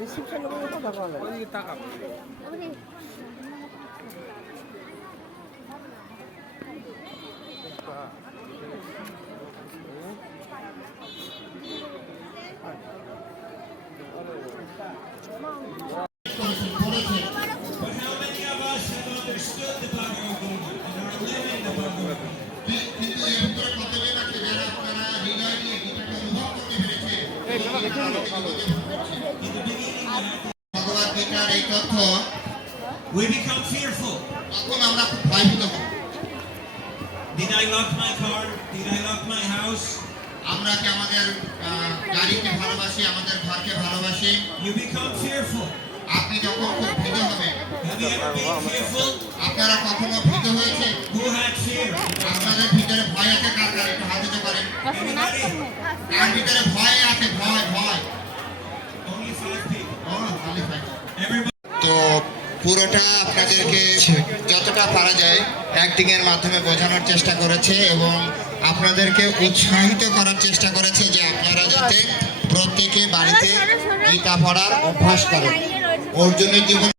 রিসেপশনের কথা বলে টাকা We become fearful. Did I lock my car? Did I lock my house? You become fearful. Have you ever been fearful? Who had fear? Only 5 people. Everybody. তো পুরোটা আপনাদেরকে যতটা পারা যায় অ্যাক্টিং এর মাধ্যমে বোঝানোর চেষ্টা করেছে এবং আপনাদেরকে উৎসাহিত করার চেষ্টা করেছে যে আপনারা যাতে প্রত্যেকে বাড়িতে গীতা পড়ার অভ্যাস করেন। অর্জুনের জীবন